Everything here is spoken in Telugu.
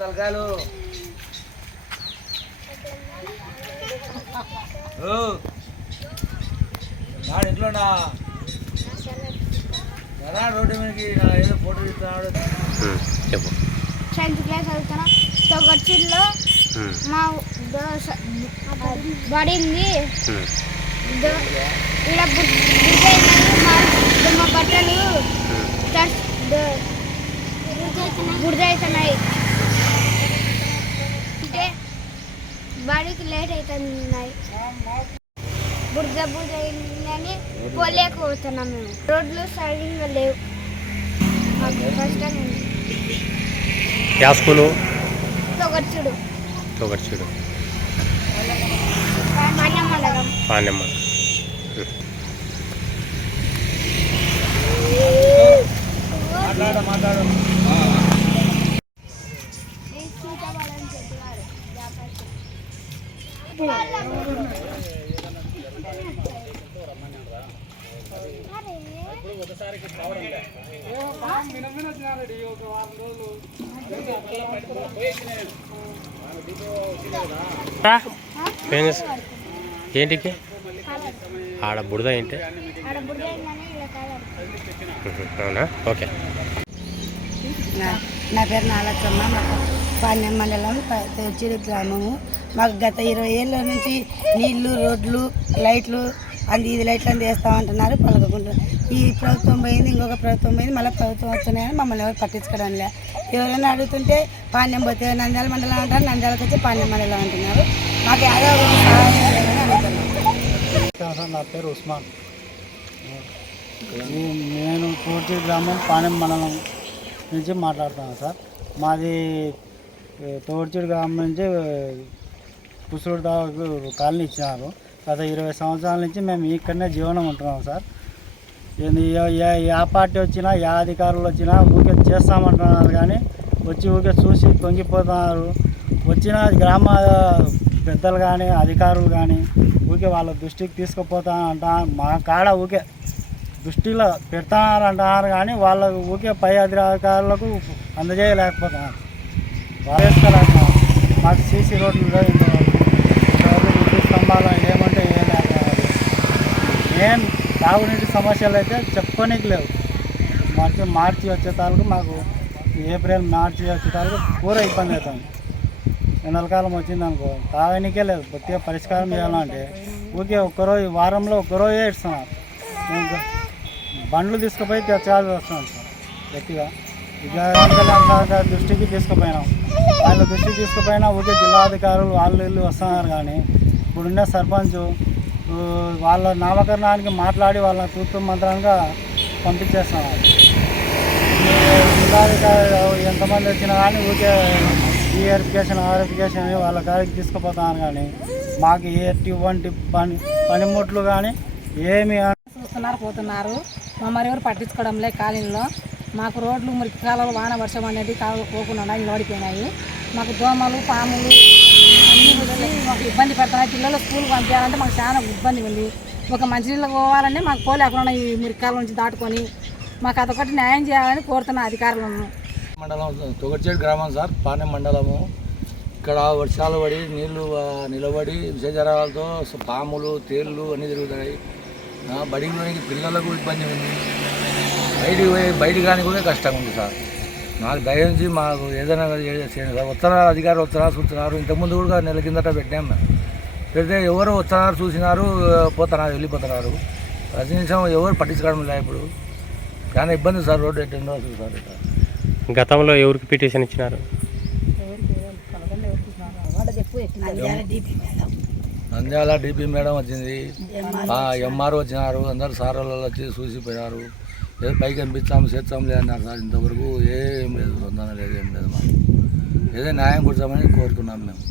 తలకాయలు. ఓ. నాడు ఇంట్లోనా ఎలా రోడ్డు మీదకి నా ఏదో ఫోటో తీస్తున్నాడు. ఉమ్, చెప్పు. టెన్త్ క్లాస్ చదువుతున్నా. తొగర్చిలో ఉమ్, మా దోశ పడింది. ఉమ్, అవుతున్నాయి బురద బురద అయిందని పోలేకపోతున్నాం మేము. రోడ్లు సరిగ్గా లేవు. మాకు కష్టంగా ఉంది యా స్కూలు? తొగర్చుడు ఒకటి చూడు. మన్యం మండలం పాండమ్మ మాట్లాడు మాట్లాడు. ఏంటికి ఆడ బుడద ఏంటి? అవునా? ఓకే. నా నా పేరు నాలచ్చమ్మ పాణ్యం మండలం తెచ్చిడి గ్రామము. మాకు గత ఇరవై ఏళ్ళ నుంచి నీళ్ళు రోడ్లు లైట్లు అంది ఇది లైట్లు అంది వేస్తామంటున్నారు పలకకుండా ఈ ప్రభుత్వం పోయింది ఇంకొక ప్రభుత్వం పోయింది మళ్ళీ ప్రభుత్వం వస్తున్నాయని మమ్మల్ని ఎవరు పట్టించుకోవడం లే. ఎవరైనా అడుగుతుంటే పాణ్యం పోతే నంద్యాల మండలం అంటారు నంద్యాలకు వచ్చి పాణ్యం మండలం అంటున్నారు. మాకు ఏదో సహాయం నా పేరు ఉస్మాన్. నేను పూర్తి గ్రామం పాణెం మండలం నుంచి మాట్లాడుతున్నాను సార్. మాది తోడ్చిడి గ్రామం నుంచి కుసురుడు దాకు కాలనీ ఇచ్చినారు. గత ఇరవై సంవత్సరాల నుంచి మేము ఇక్కడనే జీవనం ఉంటున్నాం సార్. ఏంది ఏ- ఏ పార్టీ వచ్చినా ఏ అధికారులు వచ్చినా ఊరికే చేస్తామంటున్నారు కానీ వచ్చి ఊరికే చూసి తొంగిపోతున్నారు వచ్చిన గ్రామ పెద్దలు కానీ అధికారులు కానీ ఊరికే వాళ్ళ దృష్టికి తీసుకుపోతానంట మా కాడ ఊరికే దృష్టిలో పెడతానంటున్నారు కానీ వాళ్ళకు ఊరికే పై అధికారులకు అందజేయలేకపోతున్నారు. వాళ్ళు మాకు సీసీ రోడ్లు విద్యుత్ స్తంభాలు ఏమంటే ఏం తాగునీటి సమస్యలు అయితే చెప్పుకోనికి లేవు. మార్చి మార్చి వచ్చే తాలకు మాకు ఏప్రిల్ మార్చి వచ్చే తాలకు పూర ఇబ్బంది అవుతుంది. ఎండలకాలం వచ్చింది అనుకో తాగనీకే లేదు. కొద్దిగా పరిష్కారం చేయాలంటే ఊరికే ఒక్కరోజు వారంలో ఒక్కరోజే ఇస్తున్నారు. బండ్లు తీసుకుపోయి తెచ్చాల్సి వస్తున్నాం సార్ గట్టిగా దృష్టికి తీసుకుపోయినాం. వాళ్ళ దృష్టికి తీసుకుపోయినా ఓకే జిల్లాధికారులు వాళ్ళు వీళ్ళు వస్తున్నారు కానీ ఇప్పుడున్న సర్పంచ్ వాళ్ళ నామకరణానికి మాట్లాడి వాళ్ళ తూర్పు మంత్రంగా పంపించేస్తున్నారు. జిల్లాధికారులు ఎంతమంది వచ్చినా కానీ ఊరికే ఈ వెరిఫికేషన్ ఆ వెరిఫికేషన్ అని వాళ్ళ కాడికి తీసుకుపోతున్నారు కానీ మాకు ఎటువంటి పని పనిముట్లు కానీ ఏమి చూస్తున్నారు పోతున్నారు. మమ్మల్ని ఎవరు పట్టించుకోవడం లే కాలనీలో. మాకు రోడ్లు మురికి కాలువలు వాన వర్షం అనేది పోకుండా నిలబడిపోయినాయి. మాకు దోమలు పాములు అన్నీ వచ్చి మాకు ఇబ్బంది పెడుతున్నాయి. పిల్లలు స్కూల్కి పంపించాలంటే మాకు చాలా ఇబ్బంది ఉంది. ఒక మంచినీళ్ళకి పోవాలంటే మాకు పోలేకుండా ఈ మురికాల నుంచి దాటుకొని. మాకు అదొకటి న్యాయం చేయాలని కోరుతున్న అధికారులను. మండలం తొగర్చేడు గ్రామం సార్ పానెం మండలము. ఇక్కడ వర్షాలు పడి నీళ్ళు నిలబడి విషజరాలతో పాములు తేళ్ళు అన్నీ తిరుగుతాయి బడిలోనికి పిల్లలకు ఇబ్బంది ఉంది. బయటికి పోయి బయటికి కానీ కూడా కష్టంగా ఉంది సార్. నాకు దయించి మాకు ఏదైనా చేయండి సార్ వస్తున్నారు అధికారులు వస్తున్నారు చూస్తున్నారు. ఇంతకుముందు కూడా నెల కిందట పెట్టాం మేము. పెడితే ఎవరు వస్తున్నారు చూసినారు పోతున్నారు వెళ్ళిపోతున్నారు. ప్రతి నిమిషం ఎవరు పట్టించుకోవడం లేదు ఇప్పుడు. చాలా ఇబ్బంది సార్ రోడ్డు ఎట్టండి వస్తుంది సార్ గతంలో ఎవరికి పిటిషన్ ఇచ్చినారు? నంద్యాల డిపి మేడం వచ్చింది. ఎంఆర్ వచ్చినారు. అందరు సార్ వాళ్ళు వచ్చి చూసిపోయినారు ఏదో పైకి కనిపించాము చేస్తాంలే అన్నారు సార్ ఇంతవరకు ఏం లేదు సొంతం లేదు ఏం లేదు మాకు. ఏదో న్యాయం కొడతామని కోరుకున్నాం మేము.